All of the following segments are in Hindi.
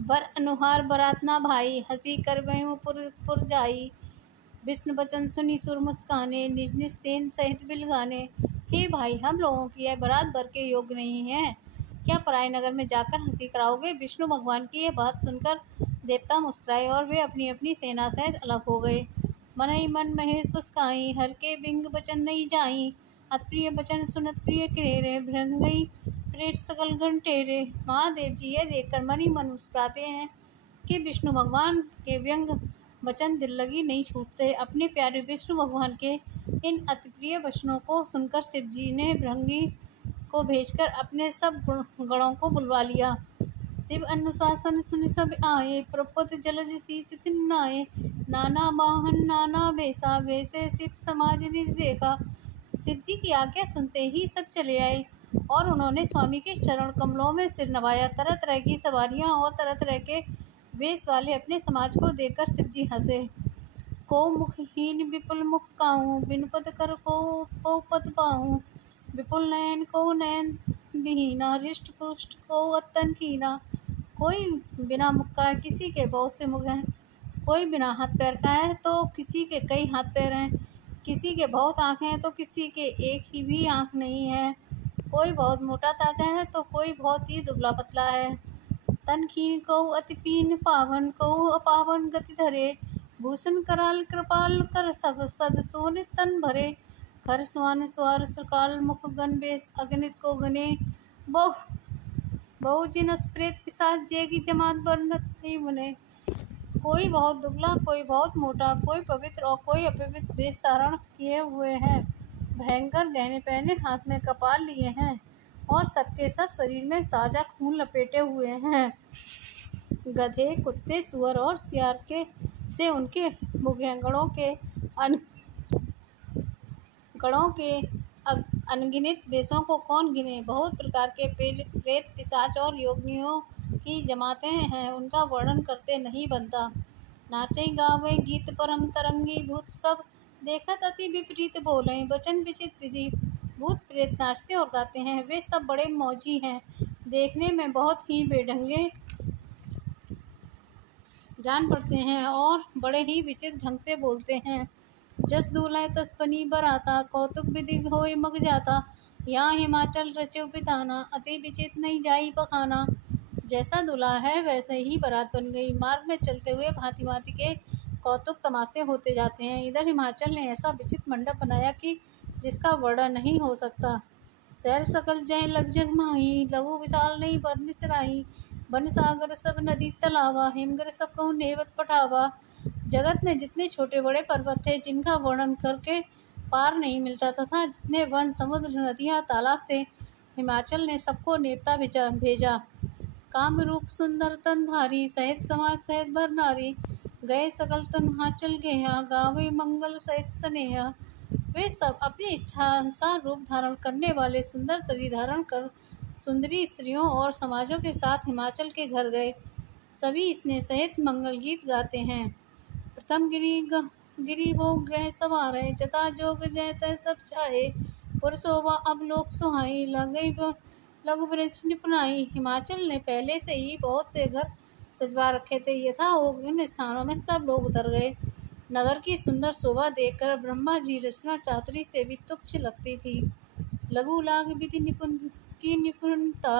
बर अनुहार बरात ना भाई, हंसी कर वयूं पुर जाई। विष्णु वचन सुनी सुर मुस्काने, निज निज सेन सहित बिलगाने। हे भाई, हम लोगों की यह बारात बर के योग्य नहीं है, क्या पराए नगर में जाकर हंसी कराओगे। विष्णु भगवान की यह बात सुनकर देवता मुस्कुराए और वे अपनी अपनी सेना सहित अलग हो गए। मनई मन महेश मुस्काई, हर के बिंग वचन नहीं जाई। अतप्रिय वचन सुनत प्रिय क्रेरे, भृंग गई प्रेत सकल गण टेरे। महादेव जी यह देखकर मन ही मन मुस्कुराते हैं कि विष्णु भगवान के व्यंग वचन दिल लगी नहीं छूटते। अपने प्यारे विष्णु भगवान के इन अति प्रिय वचनों को सुनकर शिव जी ने भृंगी को भेजकर अपने सब गणों को बुलवा लिया। शिव अनुशासन सुन सब आए, प्रपत जलज शीस तिन नाए। नाना वाहन नाना भेसा, वैसे शिव समाज निज देखा। शिव जी की आज्ञा सुनते ही सब चले आए और उन्होंने स्वामी के चरण कमलों में सिर नवाया। तरह तरह की सवारियां और तरह तरह के वेश वाले अपने समाज को देखकर शिव जी हंसे। को मुखहीन विपुल मुख काहू, बिन पद कर को पद पाहू। विपुल नयन को नयन विहीना, हृष्ट पुष्ट को अत्तन कीना। कोई बिना मुख का है, किसी के बहुत से मुख हैं। कोई बिना हाथ पैर का है तो किसी के कई हाथ पैर हैं। किसी के बहुत आँखें हैं तो किसी के एक ही भी आँख नहीं है। कोई बहुत मोटा ताजा है तो कोई बहुत ही दुबला पतला है। तन खीन को अति पीन पावन, को अपावन गति धरे। भूषण कराल कृपाल कर सब सद सोने तन भरे। खर स्वान स्वार सुकाल मुख गण बेस, अगणित को गने। बहु जिनस प्रेत पिशाच, जेगी जमात बरनत नहीं बने। कोई बहुत दुबला, कोई बहुत मोटा, कोई पवित्र और कोई अपवित्र वेश धारण किए हुए हैं। भयंकर गहने पहने, हाथ में कपाल लिए हैं और सबके सब शरीर में ताजा खून लपेटे हुए हैं। गधे, कुत्ते, सुअर और सियार के से उनके मुख हैं। गणों के अनगिनत वेशों को कौन गिने। बहुत प्रकार के प्रेत पिशाच और योगिनियों की जमातें हैं, उनका वर्णन करते नहीं बनता। नाचे गावे गीत परम तरंगी, भूत सब देखत अति विपरीत बोले। वचन विचित्र विधि, भूत प्रेत नाचते और गाते हैं। वे सब बड़े मौजी हैं, देखने में बहुत ही बेढंगे जान पड़ते हैं और बड़े ही विचित्र ढंग से बोलते हैं। जस दूल्हे तस बनी बराता, कौतुक विधि होय मग जाता। यहाँ हिमाचल रचे पिताना, अति विचित्र नहीं जाई बखाना। जैसा दूल्हा है वैसे ही बारात बन गई। मार्ग में चलते हुए भांति भांति के कौतुक तमाशे होते जाते हैं। इधर हिमाचल ने ऐसा विचित्र मंडप बनाया कि जिसका वर्णन नहीं हो सकता। सैल सकल जय लग जग माही, लघु विशाल नहीं बरनि सराही। वन सागर सब नदी तलावा, हिमगर सब कहूँ नेवत पठावा। जगत में जितने छोटे बड़े पर्वत थे जिनका वर्णन करके पार नहीं मिलता, तथा जितने वन समुद्र नदियाँ तालाब थे, हिमाचल ने सबको नेवता भेजा। काम रूप सुंदर तनधारी, सहित समाज सहित भर नारी। गए सकल तन हिमाचल गेहा, गावे मंगल सहित स्नेहा। वे सब अपनी इच्छा अनुसार रूप धारण करने वाले सुंदर शरीर धारण कर सुंदरी स्त्रियों और समाजों के साथ हिमाचल के घर गए। सभी स्नेह सहित मंगल गीत गाते हैं। प्रथम गिरी वो ग्रह सवारे, जता जोग जय तय सब चाहे। पुरसोवा अब लोक सुहाई, लगई लघु वृक्ष निपुनाई। हिमाचल ने पहले से ही बहुत से घर सजवा रखे थे, यथा उन स्थानों में सब लोग उतर गए। नगर की सुंदर शोभा देखकर ब्रह्मा जी रचना चातुरी से भी तुच्छ लगती थी। लघु लाग विधि निपुणता,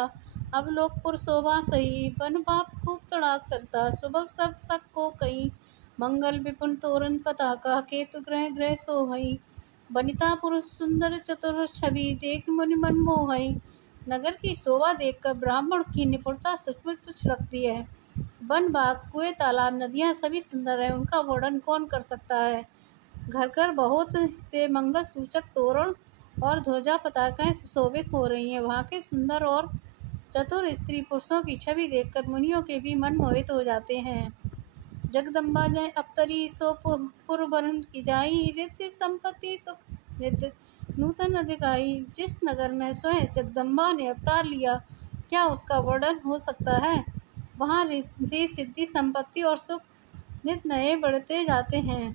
अब लोक पुर शोभा सही। बन बाप खूब तड़ाक सरता, सुबह सब सक को कई। मंगल विपुन तोरण पताका, केतु ग्रह ग्रह सोहई। वनिता पुरुष सुंदर चतुर छवि, देख मुनि मन मोहई। नगर की शोभा देखकर ब्राह्मण की निपुणता सचमुच तुच्छ लगती है। वन बाग कुएं तालाब नदियाँ सभी सुंदर है, उनका वर्णन कौन कर सकता है। घर घर बहुत से मंगल सूचक तोरण और ध्वजा पताकाएं सुशोभित हो रही हैं। वहाँ के सुंदर और चतुर स्त्री पुरुषों की छवि देखकर मुनियों के भी मन मोहित हो जाते हैं। जगदम्बा जय अवतरी, सो पुरवरण की जाई। ऋषि संपत्ति सुख निध नूतन अधिकाई। जिस नगर में स्वयं जगदम्बा ने अवतार लिया, क्या उसका वर्णन हो सकता है। वहाँ रिद्धि सिद्धि संपत्ति और सुख नित नए बढ़ते जाते हैं।